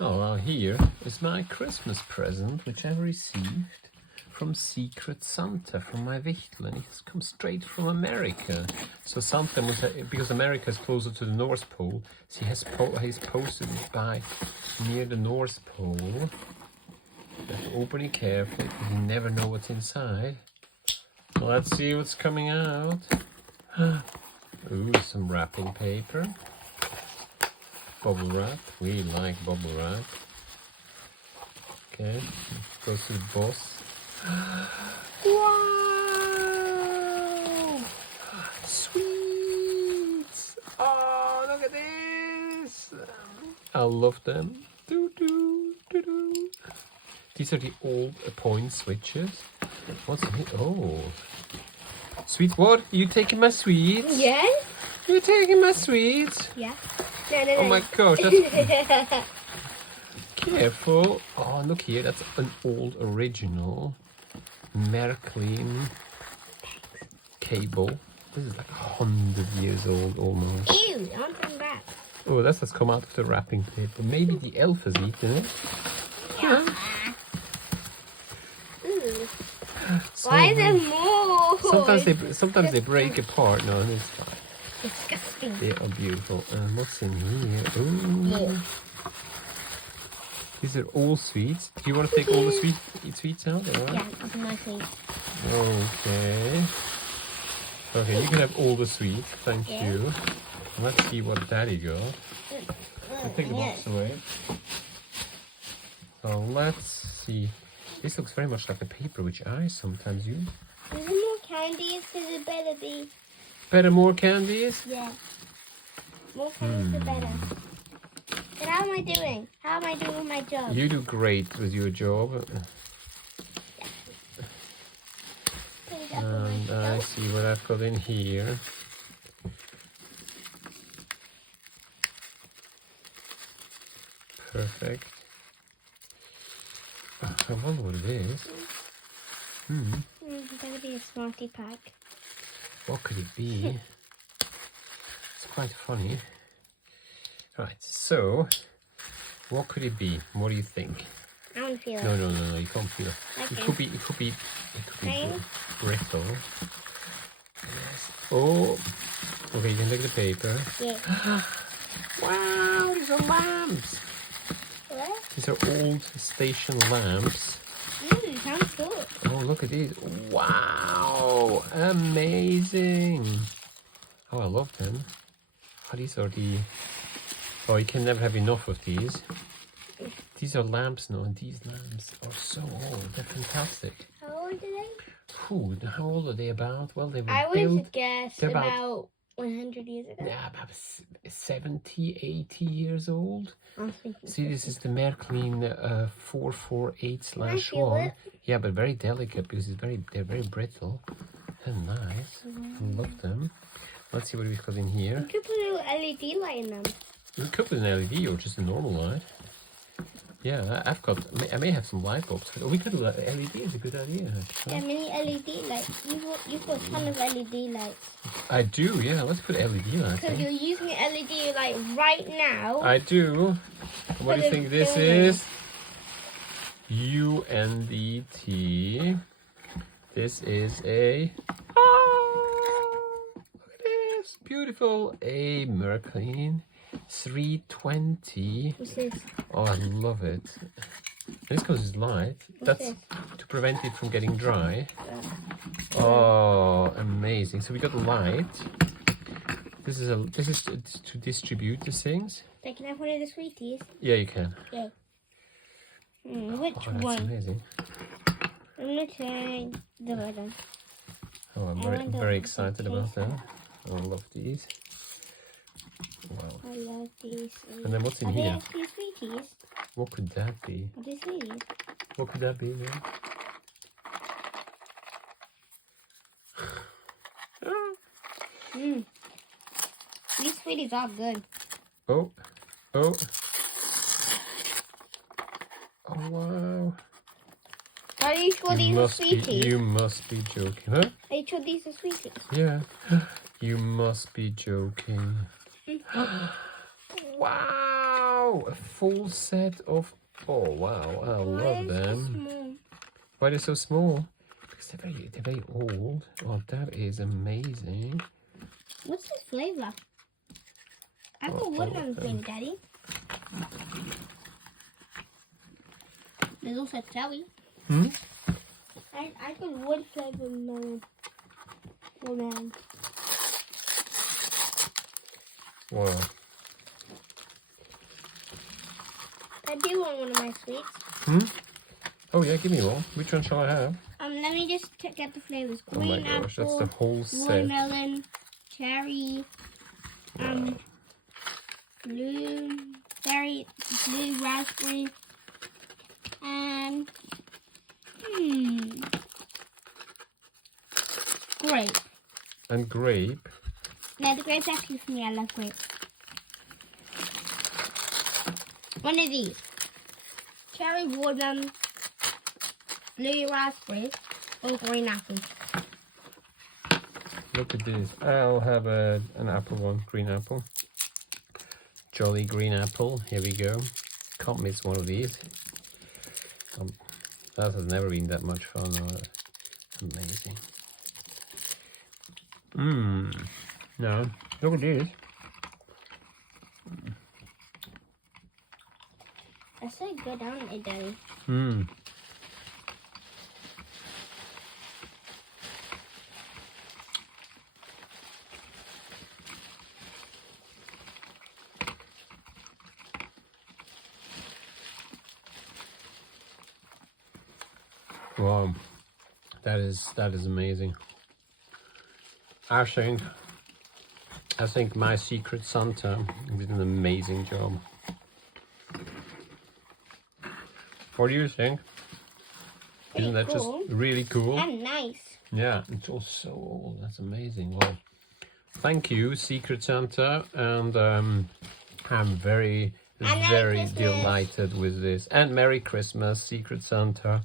Oh, well, here is my Christmas present, which I received from Secret Santa from my Wichtel, and it's come straight from America. So Santa must have, because America is closer to the North Pole, so he's posted it by near the North Pole. You have to open it carefully because you never know what's inside. Let's see what's coming out. Ooh, some wrapping paper. Bubble wrap. We like bubble wrap. Okay, goes to the boss. Wow! Sweets! Oh, look at this! I love them. Doo -doo, doo -doo. These are the old point switches. What's in it? Oh. Sweet what? You taking my sweets? Yeah. You taking my sweets? Yeah. Oh my gosh, that's... Careful. Oh, look here. That's an old original Märklin cable. This is like 100 years old almost. Ew, I'm from that. Oh, that's what's come out of the wrapping paper. Maybe the elf has eaten it. Yeah. So why is there more? Sometimes they break apart. No, it's fine. Disgusting. They are beautiful. And what's in here? Ooh. These are all sweets. Do you want to take all the sweets out? Or what? Yeah, that's my sweets. Okay. Okay, you can have all the sweets. Thank you. Let's see what Daddy got. I'll take the box away. So let's see. This looks very much like the paper which I sometimes use. Is there more candies? Because it better be. Better more candies? Yeah. More candies the better. But how am I doing? How am I doing with my job? You do great with your job. And I see what I've got in here. Perfect. I wonder what it is. It's going to be a Smartie pack. What could it be? It's quite funny. Right, so what could it be? What do you think? I want to feel it. No, you can't feel it. Okay. It could be brittle. Yes. Oh, okay, you can take the paper. Yeah. Wow, these are lamps. What? These are old station lamps. Sounds cool. Oh, look at these. Wow, amazing. Oh, I love them. Oh, these are the... Oh, you can never have enough of these. These are lamps now, and these lamps are so old. They're fantastic. How old are they? How old are they about? Well, they were I built... would guess about 100 years ago. Yeah, about 70, 80 years old. See, this is the Märklin 448/1. Yeah, but very delicate because they're very brittle. They're nice. I love them. Let's see what we've got in here. You could put a little LED light in them. We could put an LED or just a normal light. Yeah, I may have some light bulbs. Oh, we could do that. LED is a good idea. Actually. Yeah, mini LED lights. You've got a ton of LED lights. I do, yeah. Let's put LED lights. Because you're using an LED light right now. I do. What do you think this is? UNDT. This is a... look at this. Beautiful. A Märklin 320. What's this? Oh, I love it. This goes as light. That's to prevent it from getting dry. Oh, amazing! So we got light. This is to distribute the things. Can I have one of the sweeties? Yeah, you can. Yeah. Which that's one? Amazing. I'm gonna try the red one. Oh, I'm very excited about them. I love these. Wow. I love these. And then what's in here? Are they sweeties? What could that be? Are they sweeties? What could that be then? These sweeties are good. Oh. Oh, wow. Are you sure these are sweeties? You must be joking. Huh? Are you sure these are sweeties? Yeah. You must be joking. Wow. Wow, a full set of. Oh wow, I love them. Why are they so small? Because they're very old. Oh, that is amazing. What's this flavor? I got watermelon flavor, Daddy. There's also cherry. Hmm? I got wood flavor melon. Watermelon. Wow. I do want one of my sweets. Hmm? Oh yeah, give me one. Which one shall I have? Let me just get the flavors. Oh my Green gosh, apple, that's the whole set. watermelon, cherry, blue raspberry, and grape. And grape. No, the grape's actually for me. I love grape. One of these. Cherry, watermelon, blue raspberry, or green apple. Look at this. I'll have an apple one, green apple. Jolly green apple. Here we go. Can't miss one of these. That has never been that much fun. Amazing. No, look at this. That's so good, aren't they, Daddy? Wow, that is amazing. I think my Secret Santa did an amazing job. What do you think? Isn't that cool. just really cool? And nice. Yeah, it's all so old. That's amazing. Well, thank you, Secret Santa, and I'm very Christmas. delighted with this. And Merry Christmas, Secret Santa.